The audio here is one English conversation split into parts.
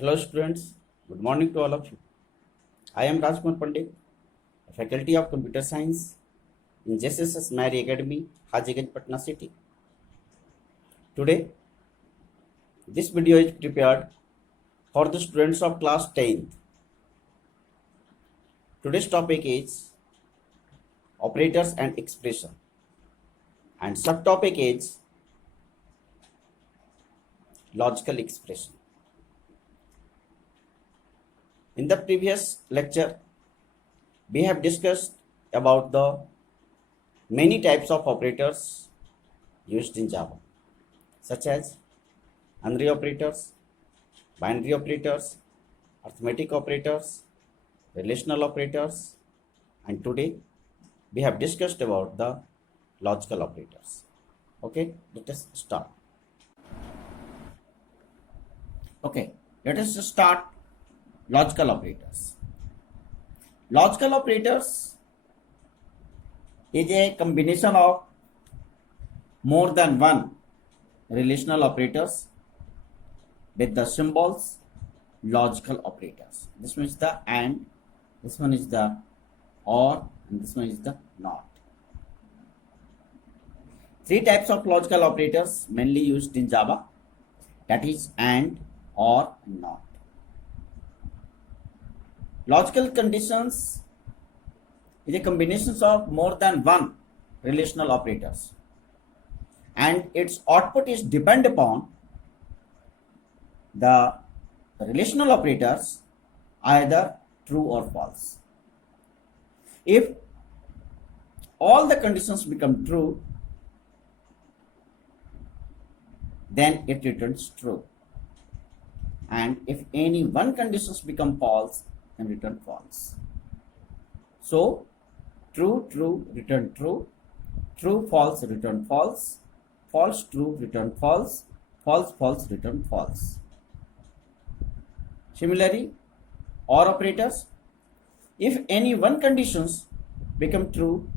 Hello students, good morning to all of you. I am Rajkumar Pandit, a faculty of Computer Science in JSS Mary Academy, Hajiganj, Patna City. Today, this video is prepared for the students of class 10th. Today's topic is operators and expression, and subtopic is logical expression. In the previous lecture, we have discussed about the many types of operators used in Java, such as unary operators, binary operators, arithmetic operators, relational operators, and today we have discussed about the logical operators. Okay, let us start. Okay, let us start logical operators. Logical operators is a combination of more than one relational operators with the symbols logical operators. This one is the and, this one is the or, and this one is the not. Three types of logical operators mainly used in Java, that is and, or, not. Logical conditions is a combination of more than one relational operators, and its output is depend upon the relational operators, either true or false. If all the conditions become true, then it returns true, and if any one conditions become false, then return false. So true true return true, true false return false, false true return false, false false return false. Similarly, OR operators, if any one conditions become true,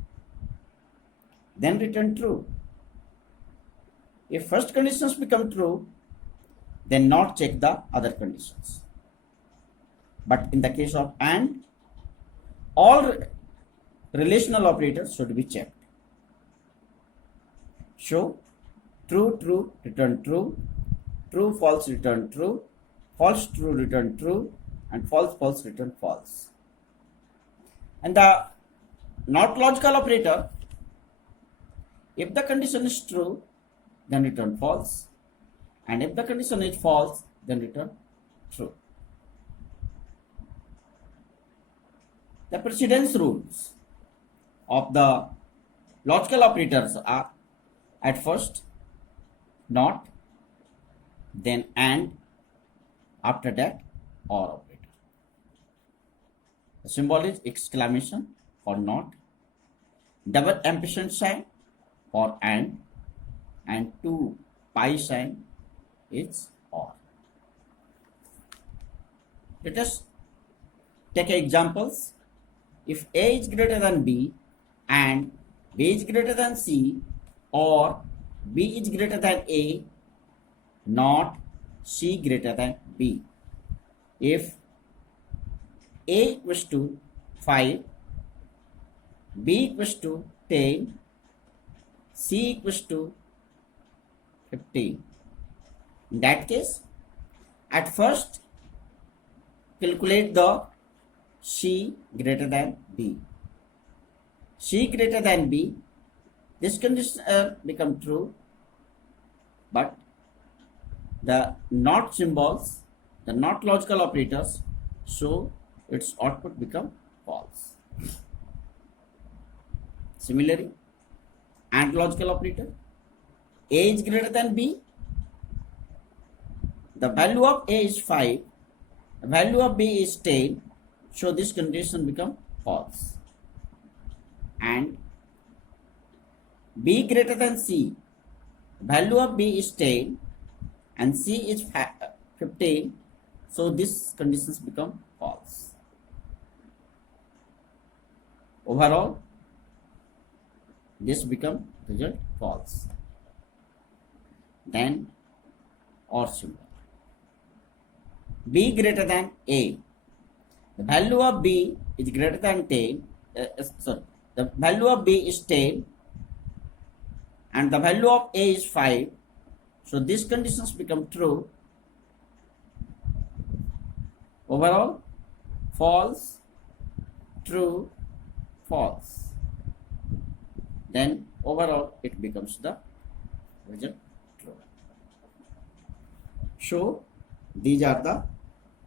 then return true. If first conditions become true, then not check the other conditions. But in the case of AND, all relational operators should be checked. So true true return true, true false return true, false true return true, and false false return false. And the not logical operator, if the condition is true, then return false, and if the condition is false, then return true. The precedence rules of the logical operators are: at first not, then and, after that OR operator. The symbol is exclamation for not, double ampersand sign for and 2 pi sign is OR. Let us take examples. If A is greater than B and B is greater than C, or B is greater than A, not C greater than B. If A equals to 5, B equals to 10, C equals to 15. In that case, at first calculate the C greater than B. C greater than B, this condition become true, but the not symbols, the not logical operators, so its output become false. Similarly, AND logical operator, A is greater than B, the value of A is 5, the value of B is 10, so this condition become false. And B greater than C, value of B is 10 and C is 15, so this conditions become false. Overall, this become result false. Then OR symbol. B greater than A. The value of B is greater than 10. The value of B is 10 and the value of A is 5. So these conditions become true. Overall, false, true, false. Then overall it becomes the result true. So these are the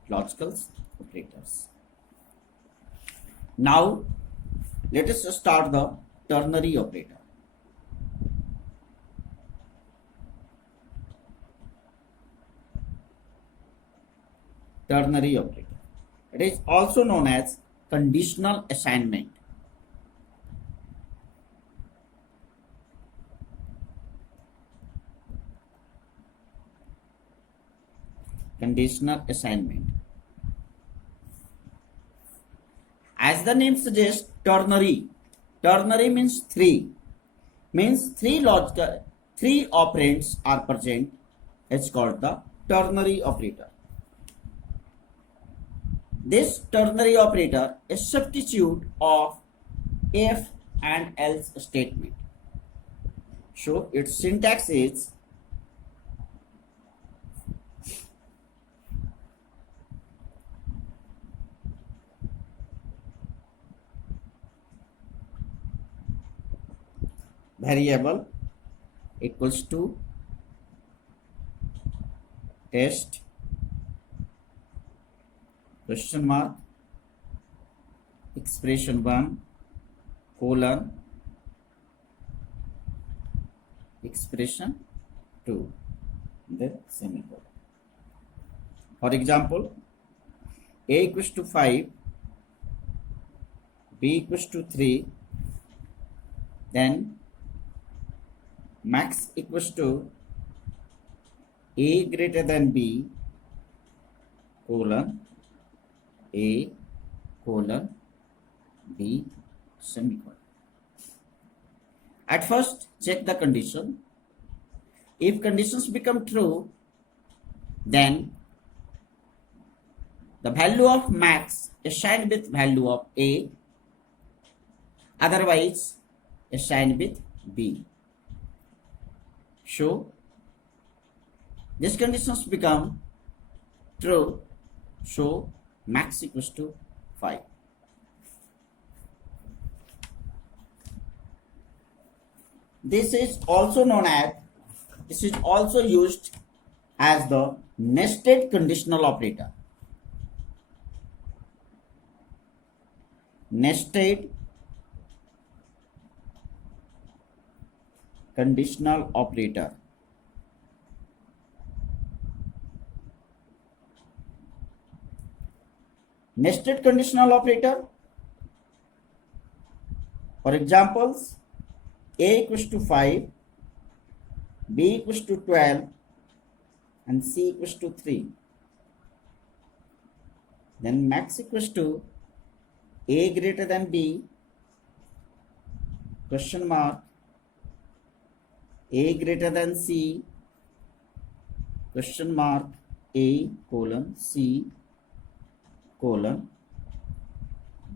logical operators. Now let us start the ternary operator. Ternary operator. It is also known as conditional assignment. Conditional assignment. As the name suggests, ternary. Ternary means three. Means three operands are present. It's called the ternary operator. This ternary operator is substitute of if and else statement. So its syntax is variable equals to test question mark expression 1 colon expression 2 then semicolon. For example, A equals to 5, B equals to 3, then max equals to A greater than B colon A colon B semicolon. At first, check the condition. If conditions become true, then the value of max assigned with value of A, otherwise assigned with B. So these conditions become true, so max equals to 5. This is also used as the nested conditional operator. Nested conditional operator. Nested conditional operator, for examples, A equals to 5, B equals to 12 and C equals to 3. Then max equals to A greater than B question mark A greater than C question mark A colon C colon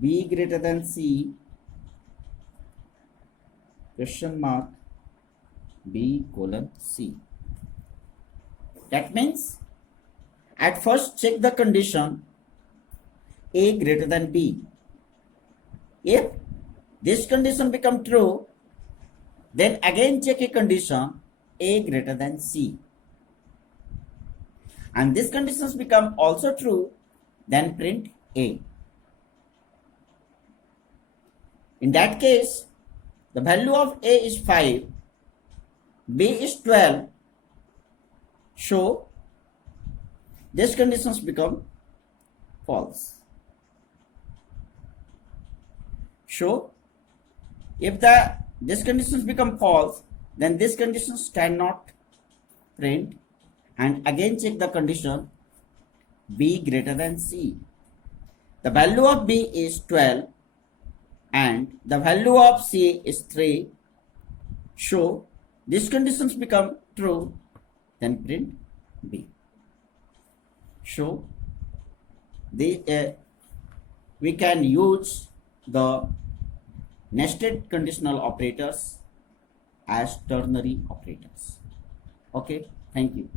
B greater than C question mark B colon C. That means at first check the condition A greater than B. If this condition become true, then again check a condition A greater than C. And these conditions become also true, then print A. In that case, the value of A is 5, B is 12, so these conditions become false. So if these conditions become false, then these conditions cannot print, and again check the condition B greater than C. The value of B is 12 and the value of C is 3. So these conditions become true, then print B. So we can use the nested conditional operators as ternary operators. Okay, thank you.